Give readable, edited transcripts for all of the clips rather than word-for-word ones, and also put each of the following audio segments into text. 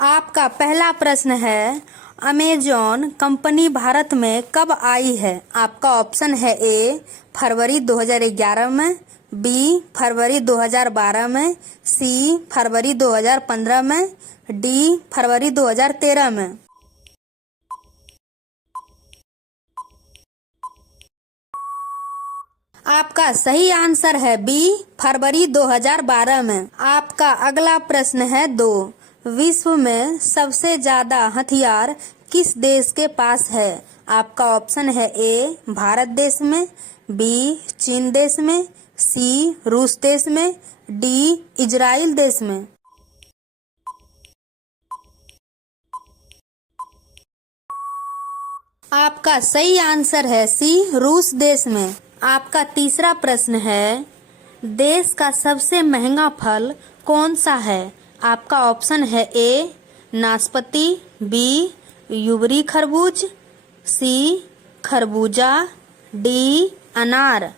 आपका पहला प्रश्न है, अमेजॉन कंपनी भारत में कब आई है? आपका ऑप्शन है ए फरवरी 2011 में, बी फरवरी 2012 में, सी फरवरी 2015 में, डी फरवरी 2013 में। आपका सही आंसर है बी फरवरी 2012 में। आपका अगला प्रश्न है 2, विश्व में सबसे ज्यादा हथियार किस देश के पास है? आपका ऑप्शन है ए भारत देश में, बी चीन देश में, सी रूस देश में, डी इजराइल देश में। आपका सही आंसर है सी रूस देश में। आपका तीसरा प्रश्न है, देश का सबसे महंगा फल कौन सा है? आपका ऑप्शन है ए नाशपाती, बी यूबरी खरबूज, सी खरबूजा, डी अनार।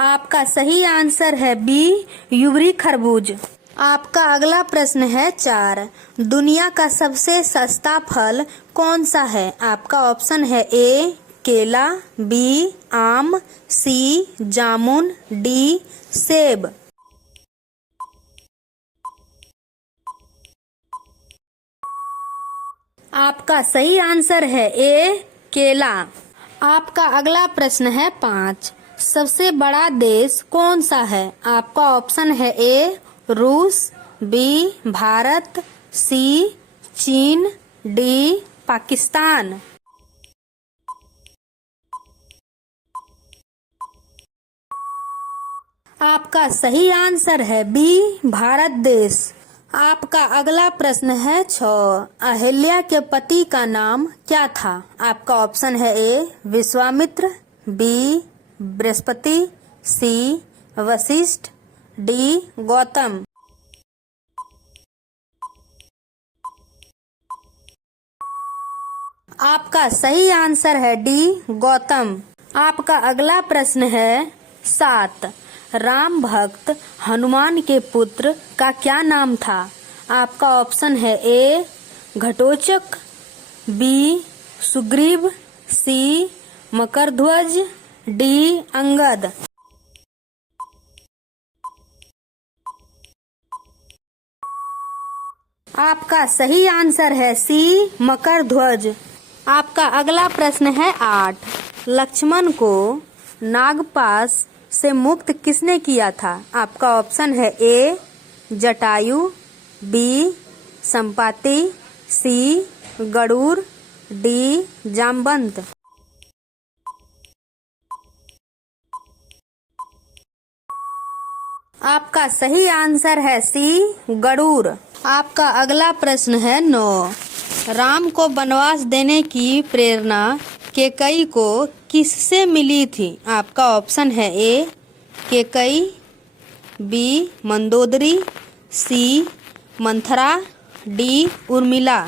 आपका सही आंसर है बी यूबरी खरबूज। आपका अगला प्रश्न है 4, दुनिया का सबसे सस्ता फल कौन सा है? आपका ऑप्शन है ए केला, बी आम, सी जामुन, डी सेब। आपका सही आंसर है ए केला। आपका अगला प्रश्न है 5, सबसे बड़ा देश कौन सा है? आपका ऑप्शन है ए रूस, बी भारत, सी चीन, डी पाकिस्तान। आपका सही आंसर है बी भारत देश। आपका अगला प्रश्न है 6, अहिल्या के पति का नाम क्या था? आपका ऑप्शन है ए विश्वामित्र, बी बृहस्पति, सी वशिष्ठ, डी गौतम। आपका सही आंसर है डी गौतम। आपका अगला प्रश्न है 7, राम भक्त हनुमान के पुत्र का क्या नाम था? आपका ऑप्शन है ए घटोत्कच, बी सुग्रीव, सी मकरध्वज, डी अंगद। आपका सही आंसर है सी मकरध्वज। आपका अगला प्रश्न है 8, लक्ष्मण को नागपाश से मुक्त किसने किया था? आपका ऑप्शन है ए जटायु, बी संपाति, सी गरुड़, डी जामवंत। आपका सही आंसर है सी गरुड़। आपका अगला प्रश्न है 9, राम को वनवास देने की प्रेरणा कैकेयी को किससे मिली थी? आपका ऑप्शन है ए कैकेयी, बी मंदोदरी, सी मंथरा, डी उर्मिला।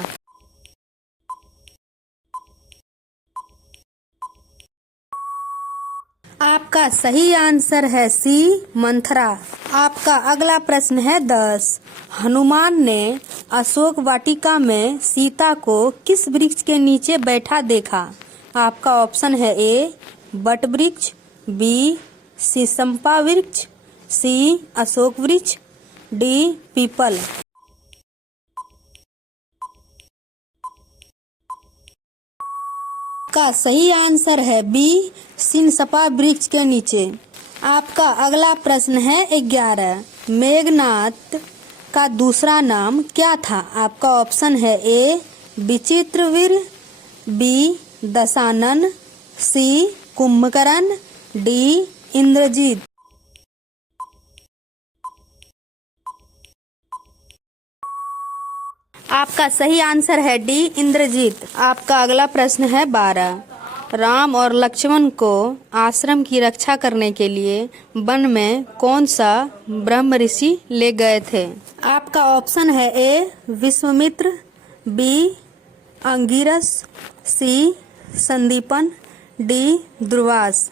आपका सही आंसर है सी मंथरा। आपका अगला प्रश्न है 10, हनुमान ने अशोक वाटिका में सीता को किस वृक्ष के नीचे बैठा देखा? आपका ऑप्शन है ए बट वृक्ष, बी शीशमपा वृक्ष, सी अशोक वृक्ष, डी पीपल। का सही आंसर है बी शीशमपा वृक्ष के नीचे। आपका अगला प्रश्न है 11, मेघनाद का दूसरा नाम क्या था? आपका ऑप्शन है ए विचित्रवीर, बी दशानन, सी कुंभकर्ण, डी इंद्रजीत। आपका सही आंसर है डी इंद्रजीत। आपका अगला प्रश्न है 12, राम और लक्ष्मण को आश्रम की रक्षा करने के लिए वन में कौन सा ब्रह्म ऋषि ले गए थे? आपका ऑप्शन है ए विश्वामित्र, बी अंगिरस, सी संदीपन, डी दुर्वास।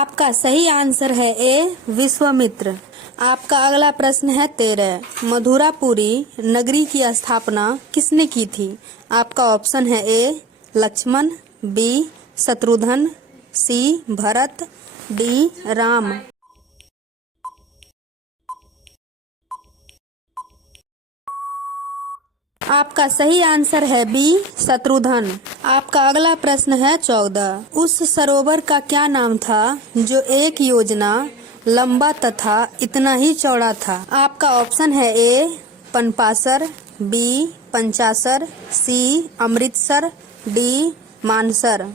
आपका सही आंसर है ए विश्वामित्र। आपका अगला प्रश्न है 13। मधुरापुरी नगरी की स्थापना किसने की थी? आपका ऑप्शन है ए लक्ष्मण, बी शत्रुघ्न, सी भरत, डी राम। आपका सही आंसर है बी शत्रुघ्न। आपका अगला प्रश्न है 14। उस सरोवर का क्या नाम था जो एक योजना लंबा तथा इतना ही चौड़ा था? आपका ऑप्शन है ए पनपासर, बी पंचासर, सी अमृतसर, डी मानसर।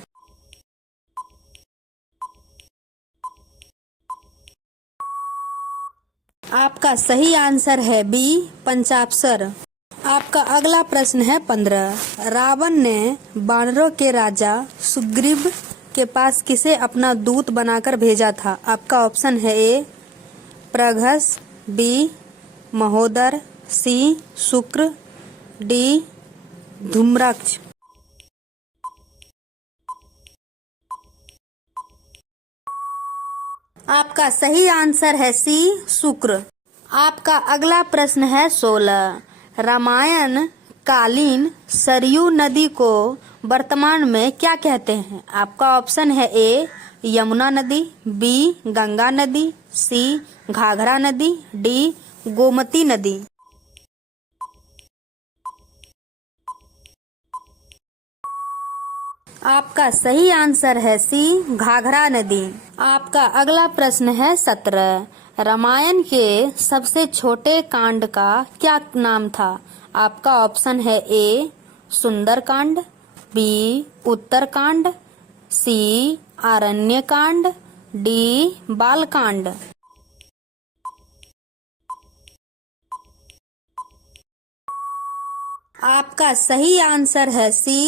आपका सही आंसर है बी पंचासर। आपका अगला प्रश्न है 15। रावण ने वानरों के राजा सुग्रीव के पास किसे अपना दूत बनाकर भेजा था? आपका ऑप्शन है ए प्रघस, बी महोदर, सी शुक्र, डी धूम्राक्ष। आपका सही आंसर है सी शुक्र। आपका अगला प्रश्न है 16। रामायण कालीन सरयू नदी को वर्तमान में क्या कहते हैं? आपका ऑप्शन है ए यमुना नदी, बी गंगा नदी, सी घाघरा नदी, डी गोमती नदी। आपका सही आंसर है सी घाघरा नदी। आपका अगला प्रश्न है 17। रामायण के सबसे छोटे कांड का क्या नाम था? आपका ऑप्शन है ए सुंदरकांड, बी उत्तरकांड, सी आरण्यकांड, डी बालकांड। आपका सही आंसर है सी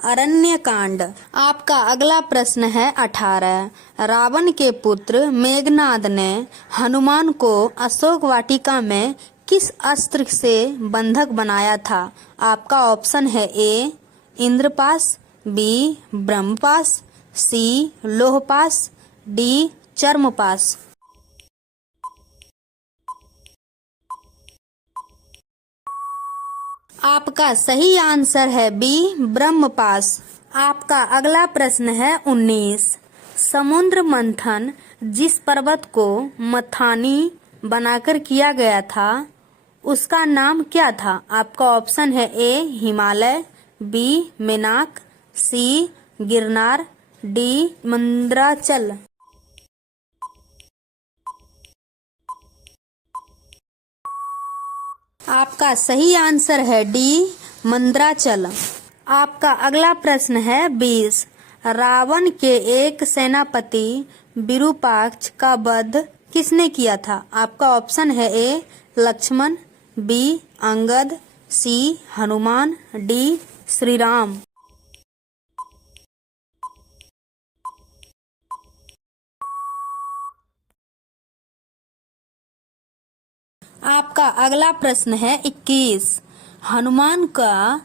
अरण्यकांड। आपका अगला प्रश्न है 18। रावण के पुत्र मेघनाद ने हनुमान को अशोक वाटिका में किस अस्त्र से बंधक बनाया था? आपका ऑप्शन है ए इंद्रपास, बी ब्रह्मपास, सी लोहपास, डी चर्मपास। आपका सही आंसर है बी ब्रह्मपास। आपका अगला प्रश्न है 19। समुद्र मंथन जिस पर्वत को मथानी बनाकर किया गया था उसका नाम क्या था? आपका ऑप्शन है ए हिमालय, बी मेनाक, सी गिरनार, डी मंदराचल। आपका सही आंसर है डी मंदराचल। आपका अगला प्रश्न है 20। रावण के एक सेनापति विरूपाक्ष का वध किसने किया था? आपका ऑप्शन है ए लक्ष्मण, बी अंगद, सी हनुमान, डी श्री राम। आपका अगला प्रश्न है 21। हनुमान का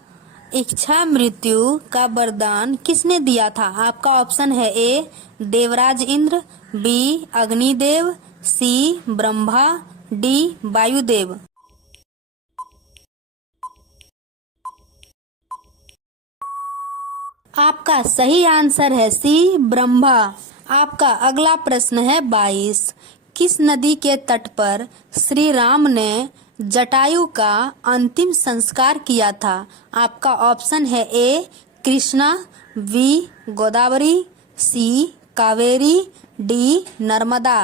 इच्छा मृत्यु का वरदान किसने दिया था? आपका ऑप्शन है ए देवराज इंद्र, बी अग्निदेव, सी ब्रह्मा, डी वायुदेव। आपका सही आंसर है सी ब्रह्मा। आपका अगला प्रश्न है 22। किस नदी के तट पर श्री राम ने जटायु का अंतिम संस्कार किया था? आपका ऑप्शन है ए कृष्णा, बी गोदावरी, सी कावेरी, डी नर्मदा।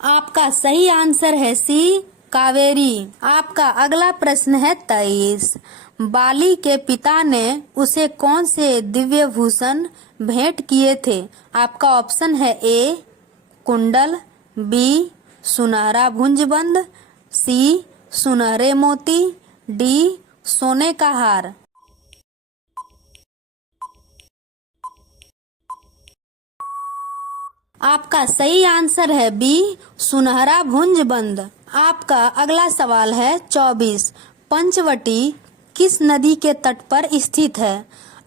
आपका सही आंसर है सी कावेरी। आपका अगला प्रश्न है 23। बाली के पिता ने उसे कौन से दिव्य भूषण भेंट किए थे? आपका ऑप्शन है ए कुंडल, बी सुनहरा भुजबंद, सी सुनहरे मोती, डी सोने का हार। आपका सही आंसर है बी सुनहरा भुजबंद। आपका अगला सवाल है 24। पंचवटी किस नदी के तट पर स्थित है?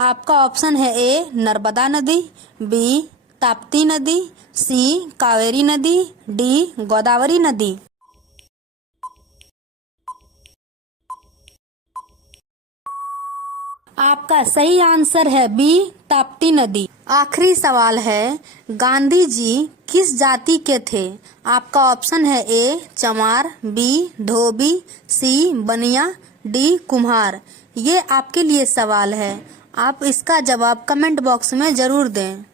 आपका ऑप्शन है ए नर्मदा नदी, बी ताप्ती नदी, सी कावेरी नदी, डी गोदावरी नदी। आपका सही आंसर है बी ताप्ती नदी। आखिरी सवाल है, गांधी जी किस जाति के थे? आपका ऑप्शन है ए चमार, बी धोबी, सी बनिया, डी कुम्हार। ये आपके लिए सवाल है, आप इसका जवाब कमेंट बॉक्स में जरूर दें।